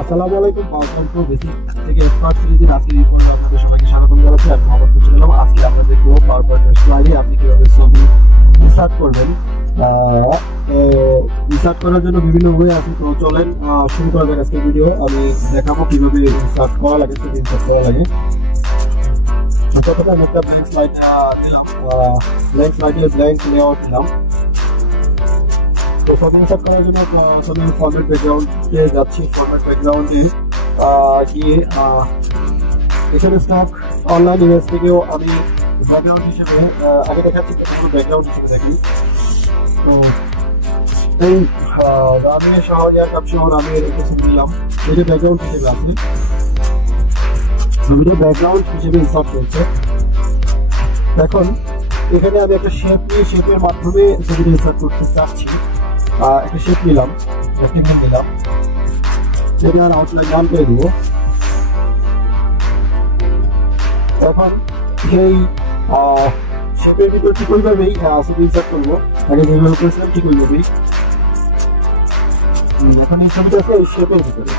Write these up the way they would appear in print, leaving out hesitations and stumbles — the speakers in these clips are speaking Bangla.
আসসালামু আলাইকুম। পাওয়ার প্রো বেসিক থেকে এক্সপার্ট সিরিজের আজকের এই পর্বে আপনাদের সবাইকে স্বাগতম জানাচ্ছি। আমি মোহাম্মদ খুরশিদ আলম। আজকে আমরা দেখব পাওয়ার পয়েন্ট স্লাইডে আপনি কিভাবে ছবি ইনসার্ট করবেন। তো ইনসার্ট করার জন্য বিভিন্ন ওয়ে আছে। তো চলেন শুরু করা যাক আজকের ভিডিও। আমি দেখাবো কিভাবে ইনসার্ট করা লাগে, ছবি ইনসার্ট করা লাগে। প্রথমে আমি একটা ব্ল্যাঙ্ক স্লাইড দিলাম, ব্ল্যাঙ্ক স্লাইডে ব্ল্যাঙ্ক লেআউট দিলাম। তো ছবি ইনসার্ট করার জন্য প্রথমে আমি ফরম্যাট ব্যাকগ্রাউন্ডে যাচ্ছি। ফরম্যাট ব্যাকগ্রাউন্ডে গিয়ে এখানে স্টক অনলাইন ইমেজ থেকেও আমি ব্যাকগ্রাউন্ড হিসেবে আগে দেখাচ্ছি, ব্যাকগ্রাউন্ড হিসেবে দেখি। তো এই আমি শহর এয়ারক্রাফট শহর আমি ছবি নিলাম, এটা ব্যাকগ্রাউন্ড হিসেবে আছে। ছবিটা ব্যাকগ্রাউন্ড হিসেবে ইনসার্ট হয়েছে। এখন এখানে আমি একটা শেপ নিয়ে শেপের মাধ্যমে ছবিটা ইনসার্ট করতে চাচ্ছি। একটা শেপ নিলাম, রেক্টেঙ্গেল নিলাম, এটা আউটলাইন ডান করে দিব। এখন সেই শেপের ভিতর ঠিক ওইভাবেই ছবি ইনসার্ট করবো, আগে যেভাবে করেছিলাম ঠিক ওইভাবেই। এখন এই ছবিটা আছে এই শেপের ভিতরে,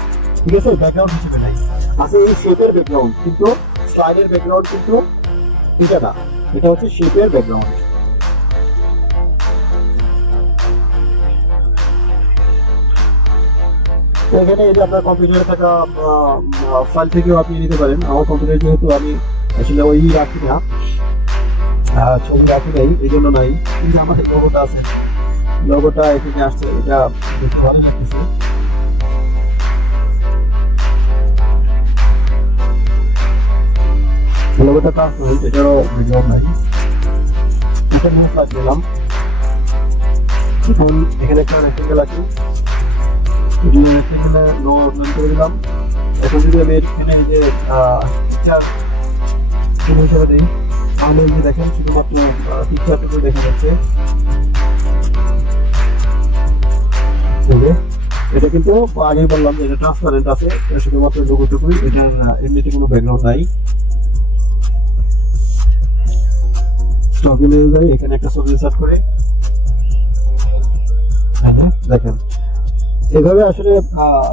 ঠিক আছে, ব্যাকগ্রাউন্ড হিসেবে নাই, আছে এই শেপের ব্যাকগ্রাউন্ড, কিন্তু স্লাইডের ব্যাকগ্রাউন্ড কিন্তু এটা না, এটা হচ্ছে শেপের ব্যাকগ্রাউন্ড। এখানে এই যে আপনার কম্পিউটারে থাকা ফাইল থেকেও আপনি নিতে পারেন। আমার কম্পিউটার যেহেতু আমি আসলে ওই রাখি না, ছবি রাখি নাই, এই জন্য নাই। কিন্তু আমার লোগোটা আছে, লোগোটা এখানে আসছে, এটা দেখতে ভালো লাগতেছে। লোগোটা ট্রান্সপারেন্ট, এটারও ভিডিও নাই। এখন নিউ ফ্লাশ দিলাম। এখন এখানে একটা রেক্টেঙ্গেল আছে, রেক্টেঙ্গেলে নো নাম করে দিলাম। এখন যদি আমি এখানে যে পিকচার হিসেবে দিই, তাহলে যে দেখেন শুধুমাত্র পিকচারটুকু দেখা যাচ্ছে। এটা কিন্তু আগে বললাম যে এটা ট্রান্সপারেন্ট আছে, শুধুমাত্র লোগোটুকুই, এটার এমনিতে কোনো ব্যাকগ্রাউন্ড নাই। স্টকে নিয়ে যাই, এখানে একটা ছবি ইনসার্ট করে দেখেন। এভাবে আসলে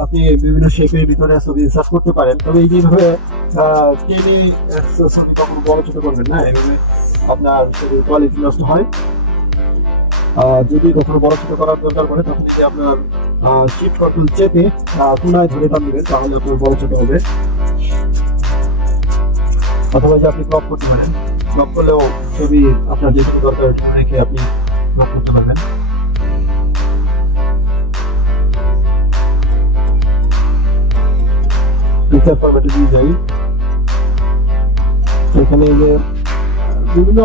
আপনি বিভিন্ন শেপের ভিতরে ছবি ইনসার্ট করতে পারেন। তবে এই যেভাবে টেনে ছবি কখনো বড় ছোট করবেন না, এভাবে আপনার ছবির কোয়ালিটি নষ্ট হয়। যদি কখনো বড় ছোট করার দরকার পড়ে, তখন যদি আপনার শিফট কন্ট্রোল চেপে কোনায় ধরে টান দিবেন, তাহলে আপনার বড় ছোট হবে। অথবা যে আপনি ক্রপ করতে পারেন, ক্রপ করলেও ছবি আপনার যেটুকু দরকার রেখে আপনি ক্রপ করতে পারবেন। পিকচার ফরম্যাটে দিয়ে যাই। এখানে যে বিভিন্ন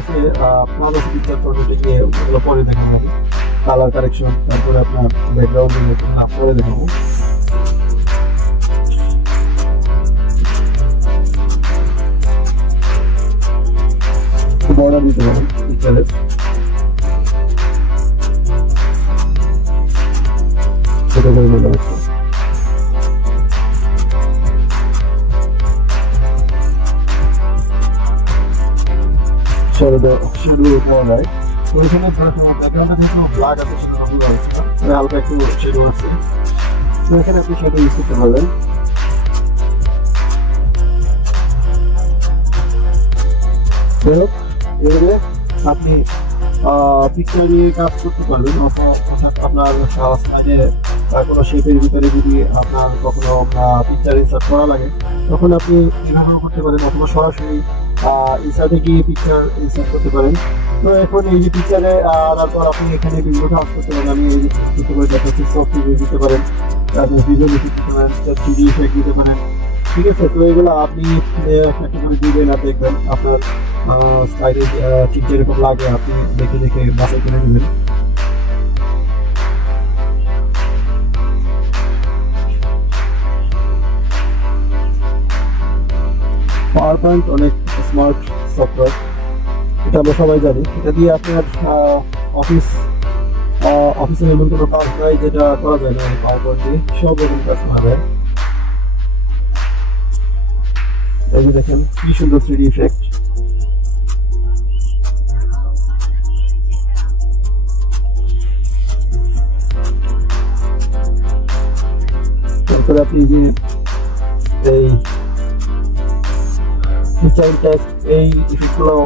আছে, আপনার পিকচার ফরম্যাটে গিয়ে ওগুলো পরে দেখা যাবে। কালার কারেকশন, তারপরে আপনার ব্যাকগ্রাউন্ড পরে দেখাবো। বর্ডার দিতে পারেন পিকচারের। ছোট করে মনে হচ্ছে। শুধু পাওয়া যায়। তো এখানে ব্যাকগ্রাউন্ডে যেহেতু ব্ল্যাক আছে, সেটা হালকা একটু শেডো আছে, তো এখানে আপনি শেডো ইউজ করতে পারবেন। এবারে আপনি পিকচার নিয়ে কাজ করতে পারবেন। অর্থাৎ আপনার স্লাইডে কোনো শেপের ভিতরে যদি আপনার কখনো পিকচার ইনসার্ট করা লাগে, তখন আপনি এভাবেও করতে পারেন, অথবা সরাসরি ইনসার্টে গিয়ে পিকচার ইনসার্ট করতে পারেন। তো এখন এই যে পিকচারে তারপর আপনি এখানে বিভিন্ন কাজ করতে পারেন। আমি এই যে করতে পারি, দেখাচ্ছি সফট দিতে পারেন, তারপর ভিডিও দিতে পারেন, 3D ইফেক্ট দিতে পারেন, ঠিক আছে। তো এগুলো আপনি একটা করে দিবেন, আর দেখবেন আপনার স্লাইডে ঠিক যেরকম লাগে আপনি দেখে দেখে বাছাই করে নেবেন। পাওয়ার পয়েন্ট অনেক স্মার্ট সফটওয়্যার, এটা আমরা সবাই জানি। এটা দিয়ে আপনার অফিসের এমন কোনো কাজ নাই যেটা করা যায় না পাওয়ার পয়েন্ট দিয়ে, সব রকম কাজ করা যায়। এই যে দেখেন কি সুন্দর 3D ইফেক্ট। তারপরে আপনি যে এই চাইল্ড টেক্সট এই ইফেক্টগুলো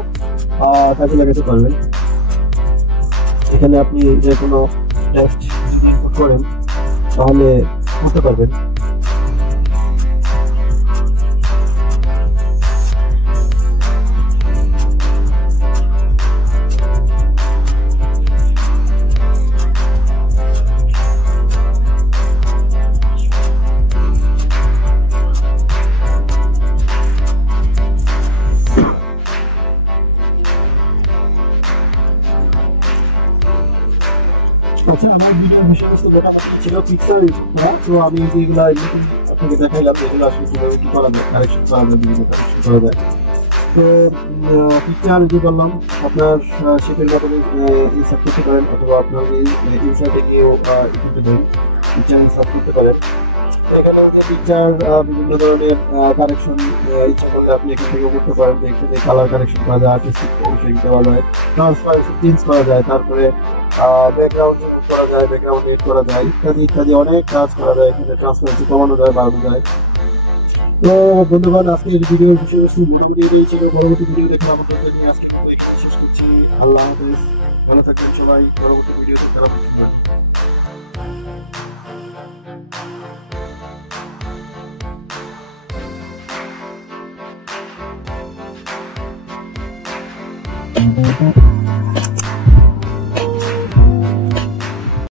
কাজে লাগাতে পারবেন। এখানে আপনি যে কোনো টেক্সট যদি ইনপুট করেন তাহলে করতে পারবেন। আচ্ছা, আমার ভিডিওর বিষয়বস্তু মোটামুটি ছিল পিক্সেল। তো আমি যেগুলো আপনাকে দেখাইলাম এগুলো আসলে কিভাবে কি করা যায়, কারেকশন করা যায়, বিভিন্ন কারেকশন করা যায়। তো পিকচার যে বললাম আপনার শেপের মাধ্যমে ইনসার্ট করতে পারেন, অথবা আপনার ইনসার্টে গিয়েও ইফেক্টে দেন পিকচার ইনসার্ট করতে পারেন। এখানে যে পিকচার বিভিন্ন ধরনের কারেকশন ইচ্ছা করলে আপনি এখান থেকেও করতে পারেন। এখানে কালার কারেকশন করা যায়, আর্টিস্টিক ইফেক্ট দেওয়া যায়, ট্রান্সপারেন্সি চেঞ্জ করা যায়, তারপরে ব্যাকগ্রাউন্ড রিমুভ করা যায়, ব্যাকগ্রাউন্ড এড করা যায়, ইত্যাদি ইত্যাদি অনেক কাজ করা যায়। এখানে ট্রান্সপারেন্সি কমানো যায়, বাড়ানো যায়। তো বন্ধুগণ, আজকের ভিডিওর বিষয়বস্তু মোটামুটি এই ছিল। পরবর্তী ভিডিও দেখে আমাদের নিয়ে আজকে এখানে শেষ করছি। আল্লাহ হাফেজ, ভালো থাকবেন সবাই। পরবর্তী ভিডিওতে তারা থাকবেন। Thank you.